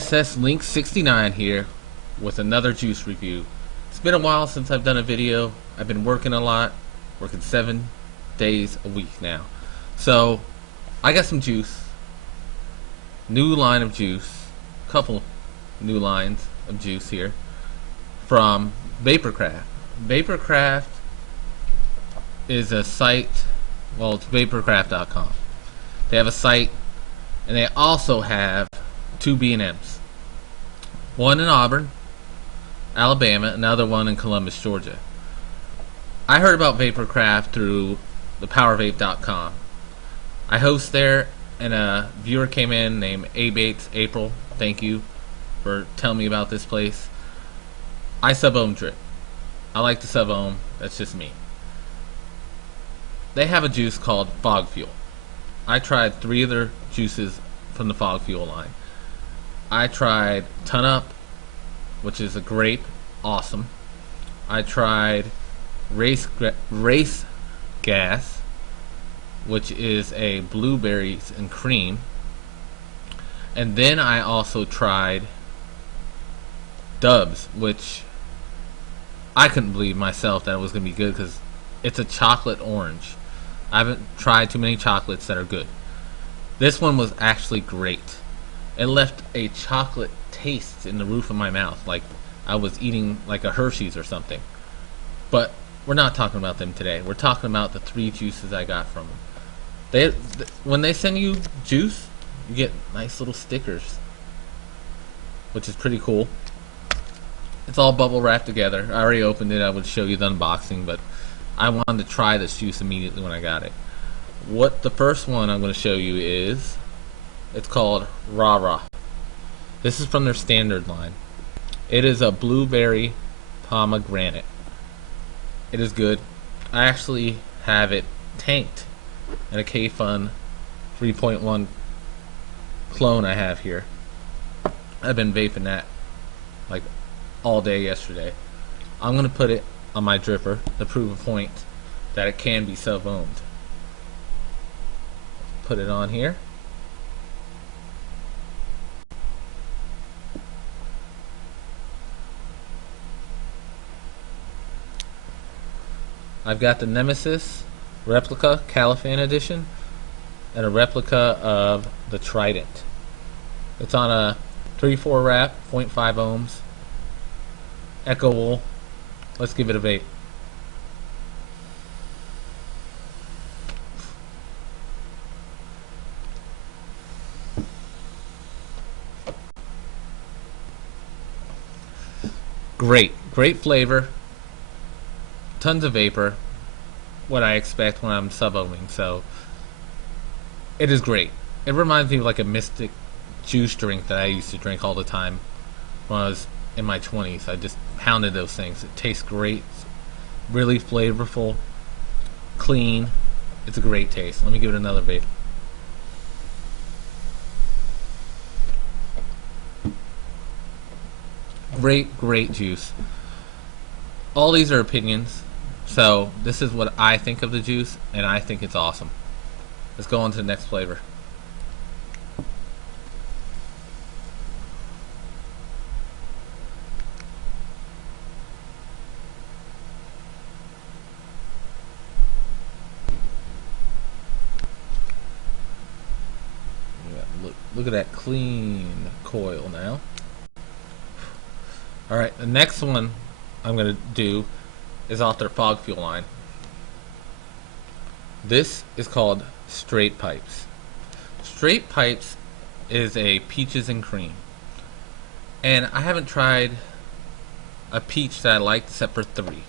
SS Link 69 here with another juice review. It's been a while since I've done a video. I've been working a lot, working 7 days a week now. So I got some juice, new line of juice, couple new lines of juice here from Vaporcraft. Vaporcraft is a site, well, it's vaporcraft.com. They have a site, and they also have 2 B&Ms. One in Auburn, Alabama, another one in Columbus, Georgia. I heard about Vaporcraft through thepowervape.com. I host there, and a viewer came in named A-Bates April. Thank you for telling me about this place. I sub-ohm drip. I like to sub-ohm. That's just me. They have a juice called Fog Fuel. I tried 3 of their juices from the Fog Fuel line. I tried Ton Up, which is a grape, awesome. I tried Race Gas, which is a blueberries and cream. And then I also tried Dubs, which I couldn't believe myself that it was going to be good because it's a chocolate orange. I haven't tried too many chocolates that are good. This one was actually great. It left a chocolate taste in the roof of my mouth, like I was eating like a Hershey's or something. But we're not talking about them today. We're talking about the 3 juices I got from them. When they send you juice, you get nice little stickers, which is pretty cool. It's all bubble wrapped together. I already opened it. I would show you the unboxing, but I wanted to try this juice immediately when I got it. What the first one I'm going to show you is, it's called Rah Rah. This is from their standard line. It is a blueberry pomegranate. It is good. I actually have it tanked in a K-Fun 3.1 clone I have here. I've been vaping that like all day yesterday. I'm going to put it on my dripper to prove a point that it can be sub-ohmed. Put it on here. I've got the Nemesis replica Califan edition and a replica of the Trident. It's on a 3/4 wrap, 0.5 ohms, Echo Wool. Let's give it a vape. Great flavor, tons of vapor, what I expect when I'm sub-ohming, so it is great. It reminds me of like a Mystic juice drink that I used to drink all the time when I was in my 20s. I just pounded those things. It tastes great, really flavorful, clean. It's a great taste. Let me give it another vape. Great juice. All these are opinions, so this is what I think of the juice, and I think it's awesome. Let's go on to the next flavor. Look at that clean coil now. Alright, the next one I'm going to do is off their Fog Fuel line. This is called Straight Pipes. Straight Pipes is a peaches and cream. And I haven't tried a peach that I liked except for 3.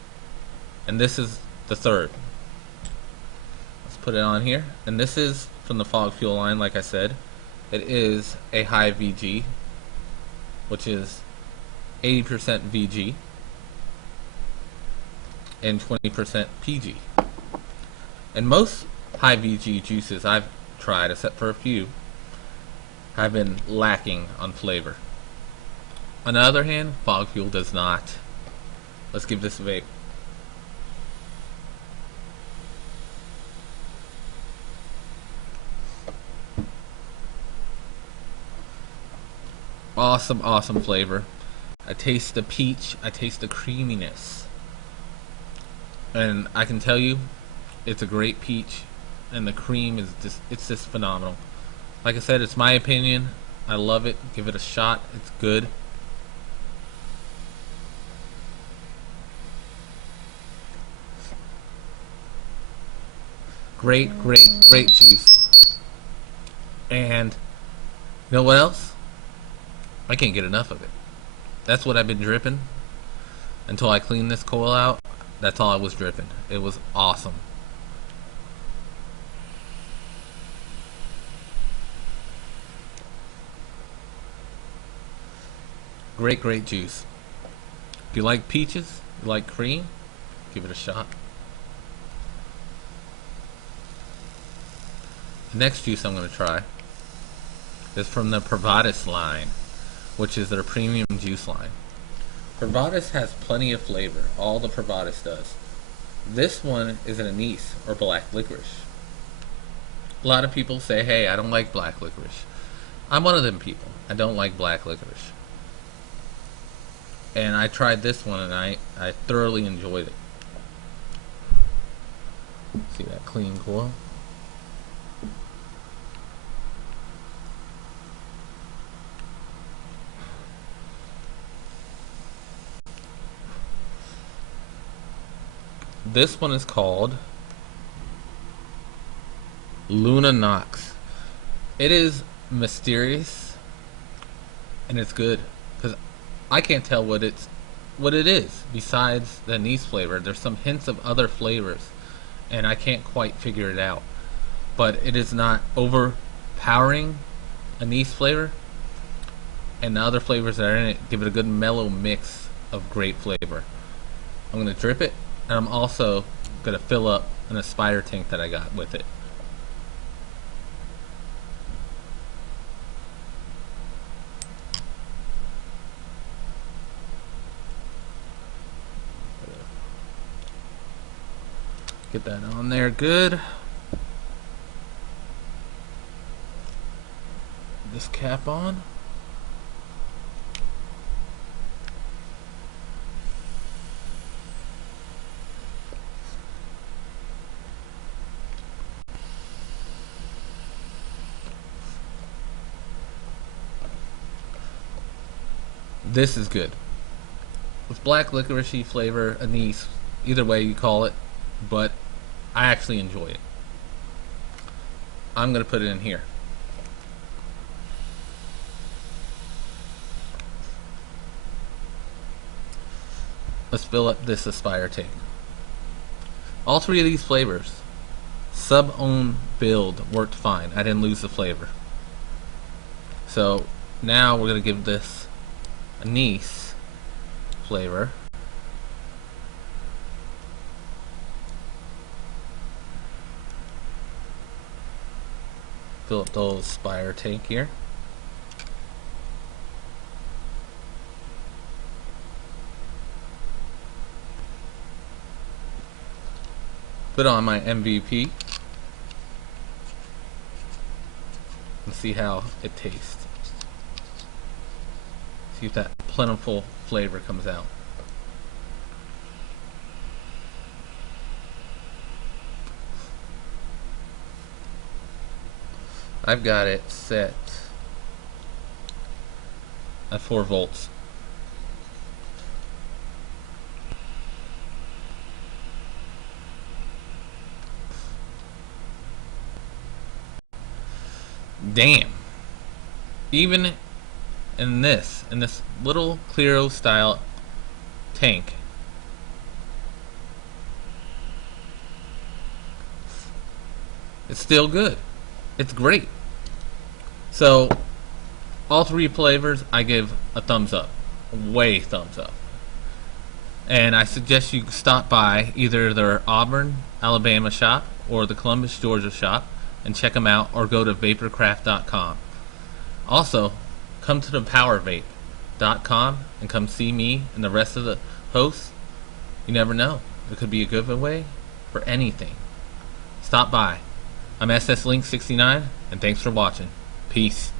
And this is the 3rd. Let's put it on here. And this is from the Fog Fuel line, like I said. It is a high VG, which is 80% VG and 20% PG. And most high VG juices I've tried, except for a few, have been lacking on flavor. On the other hand, Fog Fuel does not. Let's give this a vape. awesome, awesome flavor. I taste the peach. I taste the creaminess. And I can tell you, it's a great peach. And the cream is it's just phenomenal. Like I said, it's my opinion. I love it. Give it a shot. It's good. Great, great, great juice. And you know what else? I can't get enough of it. That's what I've been dripping until I cleaned this coil out. That's all I was dripping. It was awesome. Great, great juice. If you like peaches, you like cream, give it a shot. The next juice I'm going to try is from the Privatis line, which is their premium juice line. Privatis has plenty of flavor. All the Privatis does. This one is an anise or black licorice. A lot of people say, hey, I don't like black licorice. I'm one of them people. I don't like black licorice. And I tried this one and I thoroughly enjoyed it. See that clean coil? This one is called LunaNox. It is mysterious and it's good because I can't tell what it is besides the anise flavor. There's some hints of other flavors and I can't quite figure it out, but it is not overpowering anise flavor, and the other flavors that are in it give it a good mellow mix of great flavor. I'm going to drip it, and I'm also going to fill up an Aspire tank that I got with it. Get that on there good. This cap on. This is good. With black licorice flavor, anise, either way you call it, but I actually enjoy it. I'm going to put it in here. Let's fill up this Aspire tank. All three of these flavors, sub-owned build, worked fine. I didn't lose the flavor. So now we're going to give this anise flavor. Fill up the old Aspire tank here. Put on my MVP and see how it tastes. See if that plentiful flavor comes out. I've got it set at 4 volts. Damn. Even in this little Clearo style tank, it's still good. It's great. So all three flavors I give a thumbs up. Way thumbs up. And I suggest you stop by either their Auburn, Alabama shop or the Columbus, Georgia shop and check them out, or go to vaporcraft.com. Also, come to the powervape.com and come see me and the rest of the hosts. You never know. It could be a giveaway for anything. Stop by. I'm SS Link 69 and thanks for watching. Peace.